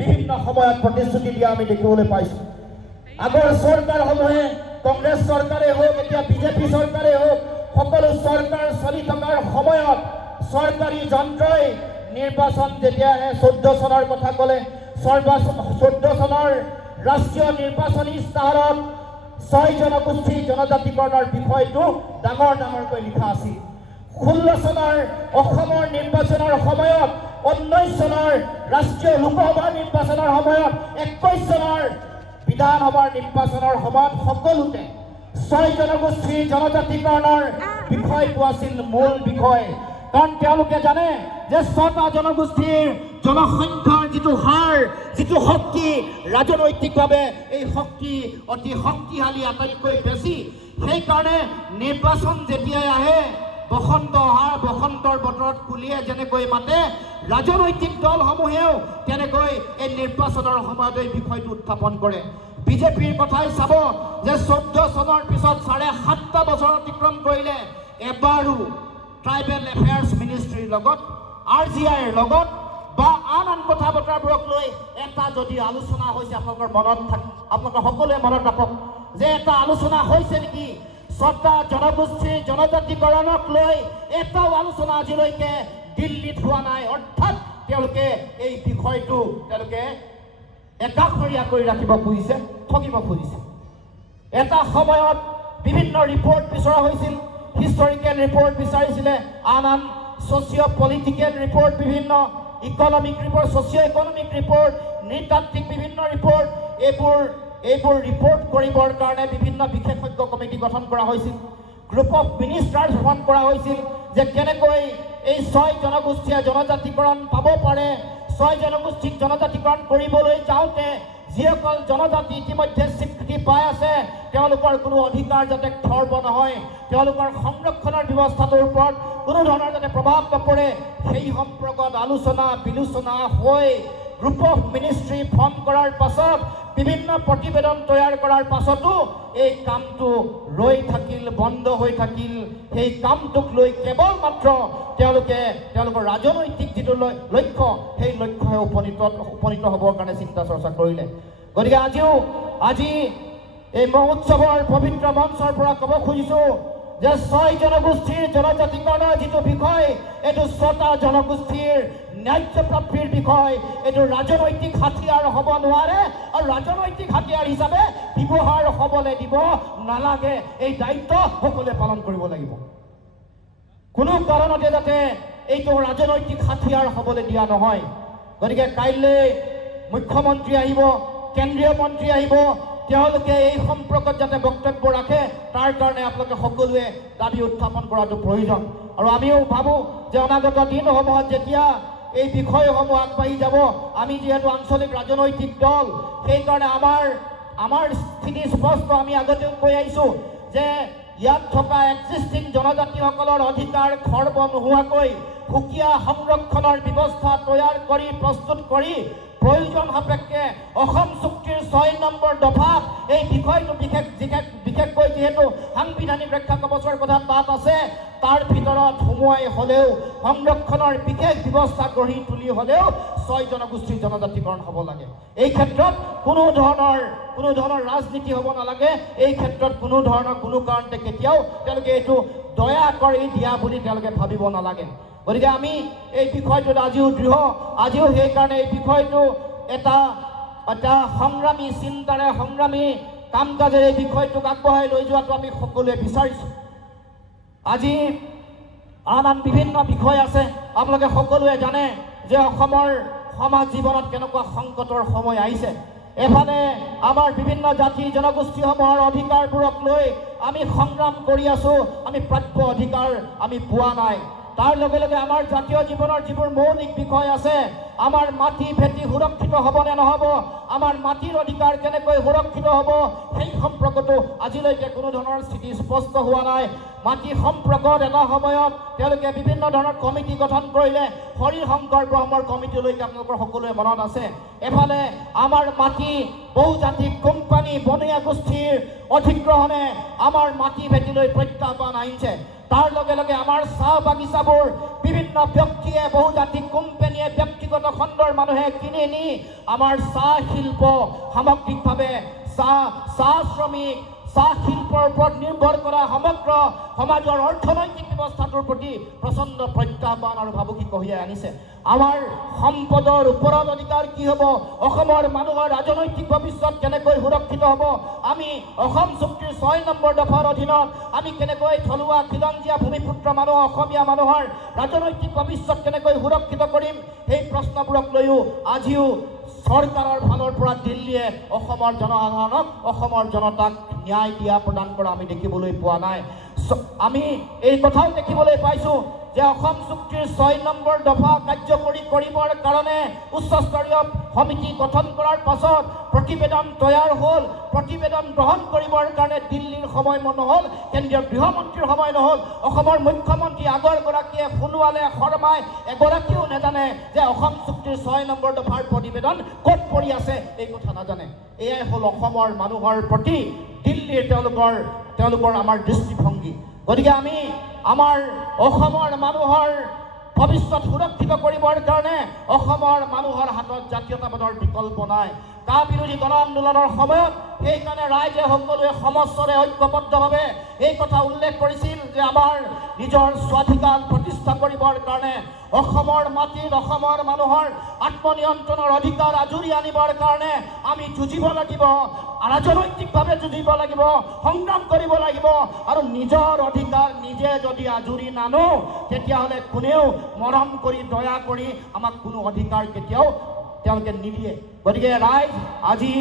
বিভিন্ন সময়ত প্ৰতিশ্ৰুতি দিয়া আমি দেখিবলৈ পাইছোঁ আগৰ চৰকাৰসমূহে কংগ্ৰেছ চৰকাৰে হোক এতিয়া বিজেপি চৰকাৰে হোক সকলো চৰকাৰ চলি থকাৰ সময়ত চৰকাৰী যন্ত্ৰই নিৰ্বাচন যেতিয়া আহে 14 চনৰ কথা ক'লে 14 চনৰ ৰাষ্ট্ৰীয় নিৰ্বাচনী ইস্তাহাৰত 6 জনগোষ্ঠী জনজাতিকৰণৰ বিষয়টো ডাঙৰকৈ লিখা আছিল 16 চনৰ অসমৰ নিৰ্বাচনৰ সময়ত 19 চনৰ ৰাষ্ট্ৰীয় লোকসভা নিৰ্বাচনৰ সময়ত 21 চনৰ বিধানসভাৰ নিৰ্বাচনৰ সময়ত সকলোতে 6 জনগোষ্ঠী জনজাতিকৰণৰ বিষয়টো আছিল মূল বিষয় কাৰণ তেওঁলোকে জানে যে 6টা জনগোষ্ঠীৰ জনসংখ্যাৰ যিটো হাৰ যিটো শক্তি ৰাজনৈতিকভাৱে এই শক্তি অতি শক্তিশালী আটাইতকৈ বেছি সেই কাৰণে নিৰ্বাচন যেতিয়া আহে বসন্ত অহাৰ বসন্তৰ বতৰত কুলিয়ে যেনেকৈ মাতে ৰাজনৈতিক দলসমূহেও তেনেকৈ এই নিৰ্বাচনৰ সময়ত এই বিষয়টো উত্থাপন কৰে বিজেপিৰ কথাই চাব যে 14 চনৰ পিছত 7.5 বছৰ অতিক্ৰম কৰিলে এবাৰো ট্ৰাইবেল এফেয়াৰ্ছ মিনিষ্ট্ৰীৰ লগত RGIৰ লগত বা আন কথা বতৰাবোৰক লৈ এটা যদি আলোচনা হৈছে আপোনালোকৰ মনত আপোনালোকৰ সকলোৱে মনত ৰাখক যে এটা আলোচনা হৈছে নেকি 6টা জনগোষ্ঠীৰ জনজাতিকৰণক লৈ এটাও আলোচনা আজিলৈকে দিল্লীত হোৱা নাই অৰ্থাৎ তেওঁলোকে এই বিষয়টো তেওঁলোকে একাষৰীয়া কৰি ৰাখিব খুজিছে ঠগিব খুজিছে এটা সময়ত বিভিন্ন ৰিপৰ্ট বিচৰা হৈছিল হিষ্টৰিকেল ৰিপৰ্ট বিচাৰিছিলে আন সোশিও পলিটিকেল ৰিপৰ্ট বিভিন্ন economic report socio economic report নৃতাত্ত্বিক বিভিন্ন ৰিপৰ্ট এইবোৰ ৰিপৰ্ট কৰিবৰ কাৰণে বিভিন্ন বিশেষজ্ঞ কমিটি গঠন কৰা হৈছিল গ্ৰুপ অফ মিনিষ্টাৰ্ছ গঠন কৰা হৈছিল যে কেনেকৈ এই 6 জনগোষ্ঠীয়ে জনজাতিকৰণ পাব পাৰে 6 জনগোষ্ঠীক জনজাতিকৰণ কৰিবলৈ যাওঁতে যিসকল জনজাতি ইতিমধ্যে স্বীকৃতি পাই আছে তেওঁলোকৰ কোনো অধিকাৰ যাতে খৰ্ব নহয় তেওঁলোকৰ সংৰক্ষণৰ ব্যৱস্থাটোৰ ওপৰত কোনো ধৰণৰ যাতে প্ৰভাৱ নপৰে সেই সম্পৰ্কত আলোচনা বিলোচনা হৈ গ্ৰুপ অফ মিনিষ্ট্ৰী ফৰ্ম কৰাৰ পাছত বিভিন্ন প্ৰতিবেদন তৈয়াৰ কৰাৰ পাছতো এই কামটো ৰৈ থাকিল বন্ধ হৈ থাকিল সেই কামটোক লৈ কেৱল মাত্ৰ তেওঁলোকৰ ৰাজনৈতিক যিটো লক্ষ্য সেই লক্ষ্যহে উপনীত হ'বৰ কাৰণে চিন্তা চৰ্চা কৰিলে গতিকে আজি এই মহোৎসৱৰ পবিত্ৰ মঞ্চৰ পৰা ক'ব খুজিছোঁ যে 6 জনগোষ্ঠীৰ জনজাতিকৰণৰ যিটো বিষয় এইটো 6টা জনগোষ্ঠীৰ ন্যায্য প্ৰাপ্তিৰ বিষয় এইটো ৰাজনৈতিক হাতিয়াৰ হ'ব নোৱাৰে আৰু ৰাজনৈতিক হাতিয়াৰ হিচাপে ব্যৱহাৰ হ'বলৈ দিব নালাগে এই দায়িত্ব সকলোৱে পালন কৰিব লাগিব কোনো কাৰণতে যাতে এইটো ৰাজনৈতিক হাতিয়াৰ হ'বলৈ দিয়া নহয় গতিকে কাইলৈ মুখ্যমন্ত্ৰী আহিব কেন্দ্ৰীয় মন্ত্ৰী আহিব তেওঁলোকে এই সম্পৰ্কত যাতে বক্তব্য ৰাখে তাৰ কাৰণে আপোনালোকে সকলোৱে দাবী উত্থাপন কৰাটো প্ৰয়োজন আৰু আমিও ভাবোঁ যে অনাগত দিনসমূহত যেতিয়া এই বিষয়সমূহ আগবাঢ়ি যাব আমি যিহেতু আঞ্চলিক ৰাজনৈতিক দল সেইকাৰণে আমাৰ স্থিতি স্পষ্ট আমি আগতেও কৈ আহিছোঁ যে ইয়াত থকা এক্সিষ্টিং জনজাতিসকলৰ অধিকাৰ খৰ্ব নোহোৱাকৈ সুকীয়া সংৰক্ষণৰ ব্যৱস্থা তৈয়াৰ কৰি প্ৰস্তুত কৰি প্ৰয়োজন সাপেক্ষে অসম চুক্তিৰ 6 নম্বৰ দফাত এই বিষয়টো বিশেষকৈ যিহেতু সাংবিধানিক ৰক্ষা কৱচৰ কথা তাত আছে তাৰ ভিতৰত সোমোৱাই হ'লেও সংৰক্ষণৰ বিশেষ ব্যৱস্থা গঢ়ি তুলি হ'লেও 6 জনগোষ্ঠীৰ জনজাতিকৰণ হ'ব লাগে এই ক্ষেত্ৰত কোনো ধৰণৰ ৰাজনীতি হ'ব নালাগে এই ক্ষেত্ৰত কোনো কাৰণতে কেতিয়াও তেওঁলোকে এইটো দয়া কৰি দিয়া বুলি তেওঁলোকে ভাবিব নালাগে গতিকে আমি এই বিষয়টোত আজিও সেইকাৰণে এই বিষয়টো এটা সংগ্ৰামী চিন্তাৰে সংগ্ৰামী কাম কাজেৰে এই বিষয়টোক আগবঢ়াই লৈ যোৱাটো আমি সকলোৱে বিচাৰিছোঁ আজি আন বিভিন্ন বিষয় আছে আপোনালোকে সকলোৱে জানে যে অসমৰ সমাজ জীৱনত কেনেকুৱা সংকটৰ সময় আহিছে এফালে আমাৰ বিভিন্ন জাতি জনগোষ্ঠীসমূহৰ অধিকাৰবোৰক লৈ আমি সংগ্ৰাম কৰি আছোঁ আমি প্ৰাপ্য অধিকাৰ আমি পোৱা নাই তাৰ লগে লগে আমাৰ জাতীয় জীৱনৰ যিবোৰ মৌলিক বিষয় আছে আমাৰ মাটি ভেটি সুৰক্ষিত হ'ব নে নহ'ব আমাৰ মাটিৰ অধিকাৰ কেনেকৈ সুৰক্ষিত হ'ব সেই সম্পৰ্কতো আজিলৈকে কোনো ধৰণৰ স্থিতি স্পষ্ট হোৱা নাই মাটি সম্পৰ্কত এটা সময়ত তেওঁলোকে বিভিন্ন ধৰণৰ কমিটি গঠন কৰিলে হৰি শংকৰ ব্ৰহ্মৰ কমিটিলৈকে আপোনালোকৰ সকলোৱে মনত আছে এফালে আমাৰ মাটি বহুজাতিক কোম্পানী বনীয়া গোষ্ঠীৰ অধিগ্ৰহণে আমাৰ মাটি ভেটিলৈ প্ৰত্যাহ্বান আহিছে তাৰ লগে লগে আমাৰ চাহ বাগিচাবোৰ বিভিন্ন ব্যক্তিয়ে বহুজাতিক কোম্পানীয়ে ব্যক্তিগত খণ্ডৰ মানুহে কিনি নি আমাৰ চাহ শিল্প সামগ্ৰিকভাৱে চাহ শ্ৰমিক চাহ শিল্পৰ ওপৰত নিৰ্ভৰ কৰা সমগ্ৰ সমাজৰ অৰ্থনৈতিক ব্যৱস্থাটোৰ প্ৰতি প্ৰচণ্ড প্ৰত্যাহ্বান আৰু ভাবুকি কঢ়িয়াই আনিছে। আমাৰ সম্পদৰ ওপৰত অধিকাৰ কি হ'ব, অসমৰ মানুহৰ ৰাজনৈতিক ভৱিষ্যত কেনেকৈ সুৰক্ষিত হ'ব, আমি অসম চুক্তিৰ 6 নম্বৰ দফাৰ অধীনত আমি কেনেকৈ থলুৱা খিলঞ্জীয়া ভূমিপুত্ৰ মানুহ অসমীয়া মানুহৰ ৰাজনৈতিক ভৱিষ্যত কেনেকৈ সুৰক্ষিত কৰিম, সেই প্ৰশ্নবোৰক লৈও আজিও চৰকাৰৰ ফালৰ পৰা দিল্লীয়ে অসমৰ জনসাধাৰণক অসমৰ জনতাক ন্যায় দিয়া প্ৰদান কৰা আমি দেখিবলৈ পোৱা নাই। আমি এই কথাও দেখিবলৈ পাইছোঁ যে অসম চুক্তিৰ 6 নম্বৰ দফা কাৰ্যকৰী কৰিবৰ কাৰণে উচ্চস্তৰীয় সমিতি গঠন কৰাৰ পাছত প্ৰতিবেদন তৈয়াৰ হ'ল, প্ৰতিবেদন গ্ৰহণ কৰিবৰ কাৰণে দিল্লীৰ সময় নহ'ল, কেন্দ্ৰীয় গৃহমন্ত্ৰীৰ সময় নহ'ল, অসমৰ মুখ্যমন্ত্ৰী আগৰগৰাকীয়ে সোণোৱালে শৰ্মাই এগৰাকীও নাজানে যে অসম চুক্তিৰ 6 নম্বৰ দফাৰ প্ৰতিবেদন ক'ত পৰি আছে, এই কথা নাজানে। এয়াই হ'ল অসমৰ মানুহৰ প্ৰতি দিল্লীৰ তেওঁলোকৰ আমাৰ দৃষ্টিভংগী। গতিকে আমি আমাৰ অসমৰ মানুহৰ ভৱিষ্যত সুৰক্ষিত কৰিবৰ কাৰণে অসমৰ মানুহৰ হাতত জাতীয়তাবাদৰ বিকল্প নাই। কা বিৰোধী গণ আন্দোলনৰ সময়ত সেইকাৰণে ৰাইজে সকলোৱে সমস্বৰে ঐক্যবদ্ধভাৱে এই কথা উল্লেখ কৰিছিল যে আমাৰ নিজৰ স্বাধিকাৰ প্ৰতিষ্ঠা কৰিবৰ কাৰণে অসমৰ মাটিত অসমৰ মানুহৰ আত্মনিয়ন্ত্ৰণৰ অধিকাৰ আজুৰি আনিবৰ কাৰণে আমি যুঁজিব লাগিব, ৰাজনৈতিকভাৱে যুঁজিব লাগিব, সংগ্ৰাম কৰিব লাগিব। আৰু নিজৰ অধিকাৰ নিজে যদি আজুৰি নানো তেতিয়াহ'লে কোনেও মৰম কৰি দয়া কৰি আমাক কোনো অধিকাৰ কেতিয়াও তেওঁলোকে নিদিয়ে। গতিকে ৰাইজ আজি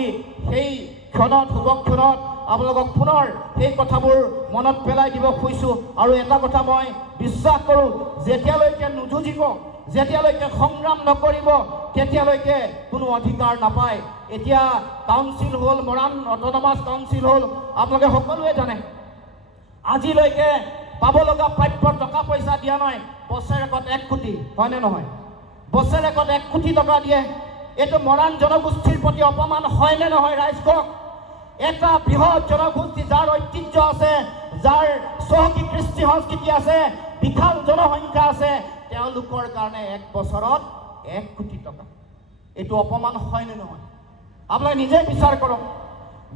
সেই ক্ষণত শুভক্ষণত আপোনালোকক পুনৰ সেই কথাবোৰ মনত পেলাই দিব খুজিছোঁ। আৰু এটা কথা মই বিশ্বাস কৰোঁ, যেতিয়ালৈকে নুযুঁজিব, যেতিয়ালৈকে সংগ্ৰাম নকৰিব তেতিয়ালৈকে কোনো অধিকাৰ নাপায়। এতিয়া কাউন্সিল হ'ল, মৰাণ অট'নমাছ কাউন্সিল হ'ল, আপোনালোকে সকলোৱে জানে আজিলৈকে পাব লগা প্ৰাপ্য টকা পইচা দিয়া নাই। বছৰেকত 1 কোটি, হয়নে নহয়? বছৰেকত 1 কোটি টকা দিয়ে। এইটো মৰাণ জনগোষ্ঠীৰ প্ৰতি অপমান হয়নে নহয়? ৰাইজ কওক। এটা বৃহৎ জনগোষ্ঠী যাৰ ঐতিহ্য আছে, যাৰ চহকী কৃষ্টি সংস্কৃতি আছে, বিশাল জনসংখ্যা আছে, তেওঁলোকৰ কাৰণে 1 বছৰত 1 কোটি টকা, এইটো অপমান হয়নে নহয়? আপোনালোকে নিজে বিচাৰ কৰক,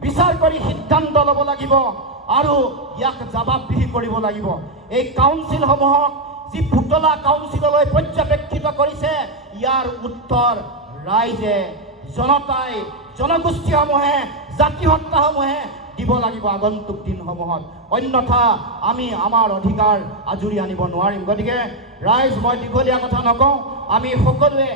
বিচাৰ কৰি সিদ্ধান্ত ল'ব লাগিব আৰু ইয়াক জবাবদিহি কৰিব লাগিব। এই কাউন্সিলসমূহক যি পুতলা কাউন্সিললৈ পৰ্যবেক্ষিত কৰিছে, ইয়াৰ উত্তৰ ৰাইজে, জনতাই, জনগোষ্ঠীসমূহে, জাতিসত্তাসমূহে দিব লাগিব আগন্তুক দিনসমূহত। অন্যথা আমি আমাৰ অধিকাৰ আজুৰি আনিব নোৱাৰিম। গতিকে ৰাইজ, মই দীঘলীয়া কথা নকওঁ, আমি সকলোৱে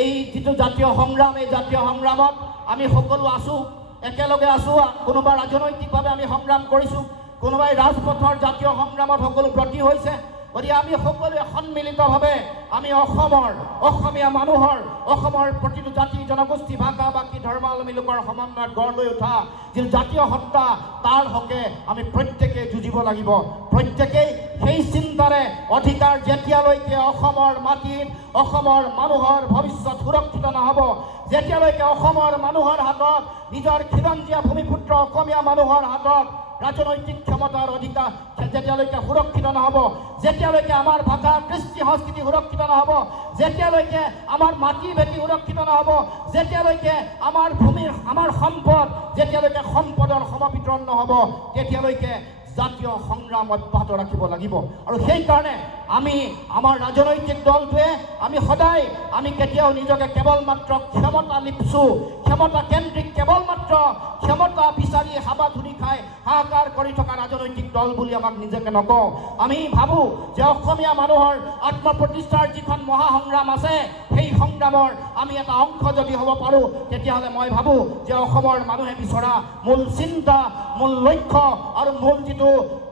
এই যিটো জাতীয় সংগ্ৰাম, এই জাতীয় সংগ্ৰামত আমি সকলো আছোঁ, একেলগে আছোঁ। কোনোবা ৰাজনৈতিকভাৱে আমি সংগ্ৰাম কৰিছোঁ, কোনোবাই ৰাজপথৰ জাতীয় সংগ্ৰামত সকলো ব্ৰতী হৈছে। গতিকে আমি সকলোৱে সন্মিলিতভাৱে আমি অসমীয়া মানুহৰ, অসমৰ প্ৰতিটো জাতি জনগোষ্ঠী, ভাষা ভাষী, ধৰ্মাৱলম্বী লোকৰ সমন্বয়ত গঢ় লৈ উঠা যিটো জাতীয় সত্তা, তাৰ হকে আমি প্ৰত্যেকেই যুঁজিব লাগিব। প্ৰত্যেকেই সেই চিন্তাৰে অধিকাৰ যেতিয়ালৈকে অসমৰ মাটিত অসমৰ মানুহৰ ভৱিষ্যত সুৰক্ষিত নহ'ব, যেতিয়ালৈকে অসমৰ মানুহৰ হাতত, নিজৰ খিলঞ্জীয়া ভূমিপুত্ৰ অসমীয়া মানুহৰ হাতত ৰাজনৈতিক ক্ষমতাৰ অধিকাৰ যেতিয়ালৈকে সুৰক্ষিত নহ'ব, যেতিয়ালৈকে আমাৰ ভাষা কৃষ্টি সংস্কৃতি সুৰক্ষিত নহ'ব, যেতিয়ালৈকে আমাৰ মাটি ভেটি সুৰক্ষিত নহ'ব, যেতিয়ালৈকে আমাৰ ভূমিৰ, আমাৰ সম্পদ, যেতিয়ালৈকে সম্পদৰ সমবিতৰণ নহ'ব, তেতিয়ালৈকে জাতীয় সংগ্ৰাম অব্যাহত ৰাখিব লাগিব। আৰু সেইকাৰণে আমি আমাৰ ৰাজনৈতিক দলটোৱে আমি কেতিয়াও নিজকে কেৱল মাত্ৰ ক্ষমতা লিপছো, ক্ষমতা কেন্দ্ৰিক, কেৱল মাত্ৰ ক্ষমতা বিচাৰি হাবাথুৰি খাই হাহাকাৰ কৰি থকা ৰাজনৈতিক দল বুলি আমাক নিজকে নকওঁ। আমি ভাবোঁ যে অসমীয়া মানুহৰ আত্মপ্ৰতিষ্ঠাৰ যিখন মহাসংগ্ৰাম আছে, সেই সংগ্ৰামৰ আমি এটা অংশ যদি হ'ব পাৰোঁ, তেতিয়াহ'লে মই ভাবোঁ যে অসমৰ মানুহে বিচৰা মূল চিন্তা, মূল লক্ষ্য আৰু মূল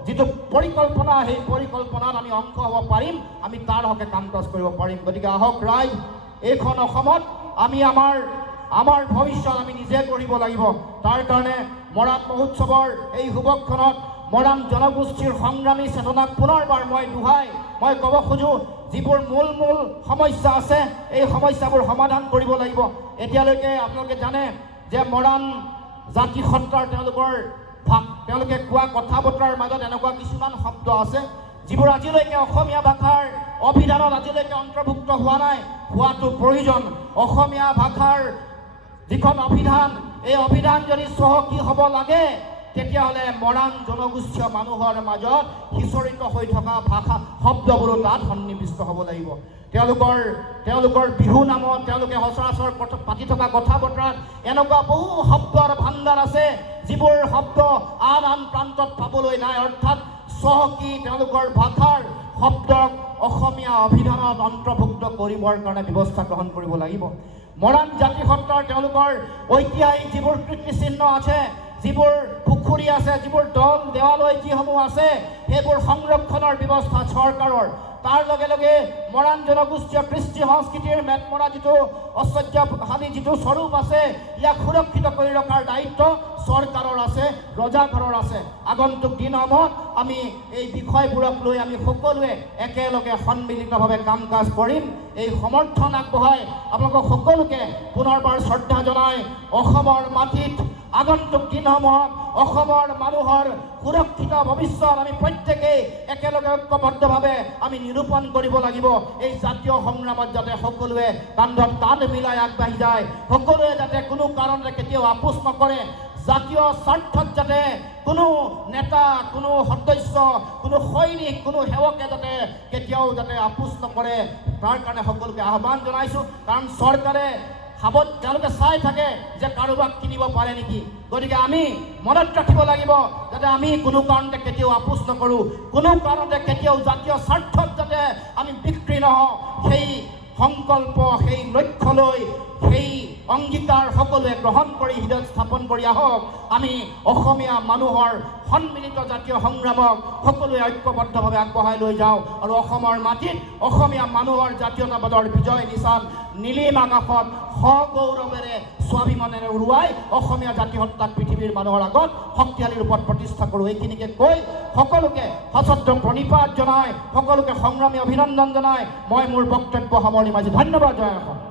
যিটো পৰিকল্পনা, সেই পৰিকল্পনাত আমি অংশ হ'ব পাৰিম, আমি তাৰ হকে কাম কাজ কৰিব পাৰিম। গতিকে আহক ৰাইজ, এইখন অসমত আমি আমাৰ ভৱিষ্যত আমি নিজে কৰিব লাগিব। তাৰ কাৰণে মৰাণ মহোৎসৱৰ এই শুভক্ষণত মৰাণ জনগোষ্ঠীৰ সংগ্ৰামী চেতনাক পুনৰবাৰ মই ক'ব খোজোঁ, যিবোৰ মূল সমস্যা আছে, এই সমস্যাবোৰ সমাধান কৰিব লাগিব। এতিয়ালৈকে আপোনালোকে জানে যে মৰাণ জাতি সত্তাৰ তেওঁলোকে কোৱা কথা বতৰাৰ মাজত এনেকুৱা কিছুমান শব্দ আছে যিবোৰ আজিলৈকে অসমীয়া ভাষাৰ অভিধানত আজিলৈকে অন্তৰ্ভুক্ত হোৱা নাই, হোৱাটো প্ৰয়োজন। অসমীয়া ভাষাৰ যিখন অভিধান, এই অভিধান যদি চহকী হ'ব লাগে, তেতিয়াহ'লে মৰাণ জনগোষ্ঠীয় মানুহৰ মাজত সিঁচৰিত হৈ থকা ভাষা শব্দবোৰো তাত সন্নিৱিষ্ট হ'ব লাগিব। তেওঁলোকৰ বিহু নামত তেওঁলোকে সচৰাচৰ পাতি থকা কথা বতৰাত এনেকুৱা বহু শব্দৰ ভাণ্ডাৰ আছে, যিবোৰ শব্দ আন আন প্ৰান্তত পাবলৈ নাই। অৰ্থাৎ চহকী তেওঁলোকৰ ভাষাৰ শব্দক অসমীয়া অভিধানত অন্তৰ্ভুক্ত কৰিবৰ কাৰণে ব্যৱস্থা গ্ৰহণ কৰিব লাগিব। মৰাণ জাতি সত্ৰৰ তেওঁলোকৰ ঐতিহাসিক যিবোৰ কীৰ্তিচিহ্ন আছে, যিবোৰ পুখুৰী আছে, যিবোৰ দল দেৱালয় যিসমূহ আছে, সেইবোৰ সংৰক্ষণৰ ব্যৱস্থা চৰকাৰৰ। তাৰ লগে লগে মৰাণ জনগোষ্ঠীয় কৃষ্টি সংস্কৃতিৰ মেটমৰা যিটো ঐশ্বৰ্যশালী যিটো স্বৰূপ আছে, ইয়াক সুৰক্ষিত কৰি ৰখাৰ দায়িত্ব চৰকাৰৰ আছে, ৰজাঘৰৰ আছে। আগন্তুক দিনসমূহত আমি এই বিষয়বোৰক লৈ আমি সকলোৱে একেলগে সন্মিলিতভাৱে কাম কাজ কৰিম। এই সমৰ্থন আগবঢ়াই আপোনালোকক সকলোকে পুনৰবাৰ শ্ৰদ্ধা জনাই অসমৰ মাটিত আগন্তুক দিনসমূহত অসমৰ মানুহৰ সুৰক্ষিত ভৱিষ্যত আমি প্ৰত্যেকেই একেলগে ঐক্যবদ্ধভাৱে আমি নিৰূপণ কৰিব লাগিব। এই জাতীয় সংগ্ৰামত যাতে সকলোৱে কান্ধত কান্ধ মিলাই আগবাঢ়ি যায়, সকলোৱে যাতে কোনো কাৰণতে কেতিয়াও আপোচ নকৰে, জাতীয় স্বাৰ্থত যাতে কোনো নেতা, কোনো সদস্য, কোনো সৈনিক, কোনো সেৱকে যাতে কেতিয়াও যাতে আপোচ নকৰে, তাৰ কাৰণে সকলোকে আহ্বান জনাইছোঁ। কাৰণ চৰকাৰে তেওঁলোকে চাই থাকে যে কাৰোবাক কিনিব পাৰে নেকি। গতিকে আমি মনত ৰাখিব লাগিব যাতে আমি কোনো কাৰণতে কেতিয়াও আপোচ নকৰোঁ, কোনো কাৰণতে কেতিয়াও জাতীয় স্বাৰ্থত যাতে আমি বিক্ৰী নহওঁ। সেই সংকল্প, সেই লক্ষ্য লৈ সেই অংগীকাৰ সকলোৱে গ্ৰহণ কৰি হৃদয়ত স্থাপন কৰি আহক। আমি অসমীয়া মানুহৰ সন্মিলিত জাতীয় সংগ্ৰামক সকলোৱে ঐক্যবদ্ধভাৱে আগবঢ়াই লৈ যাওঁ আৰু অসমৰ মাটিত অসমীয়া মানুহৰ জাতীয়তাবাদৰ বিজয় নিচান নীলিম আকাশত সগৌৰৱেৰে স্বাভিমানেৰে উৰুৱাই অসমীয়া জাতি সত্তাক পৃথিৱীৰ মানুহৰ আগত শক্তিশালী ৰূপত প্ৰতিষ্ঠা কৰোঁ। এইখিনিকে কৈ সকলোকে সশ্ৰদ্ধ প্ৰণিপাত জনাই, সকলোকে সংগ্ৰামী অভিনন্দন জনাই মই মোৰ বক্তব্য সামৰণি মাৰিছোঁ। ধন্যবাদ। জয় অসম।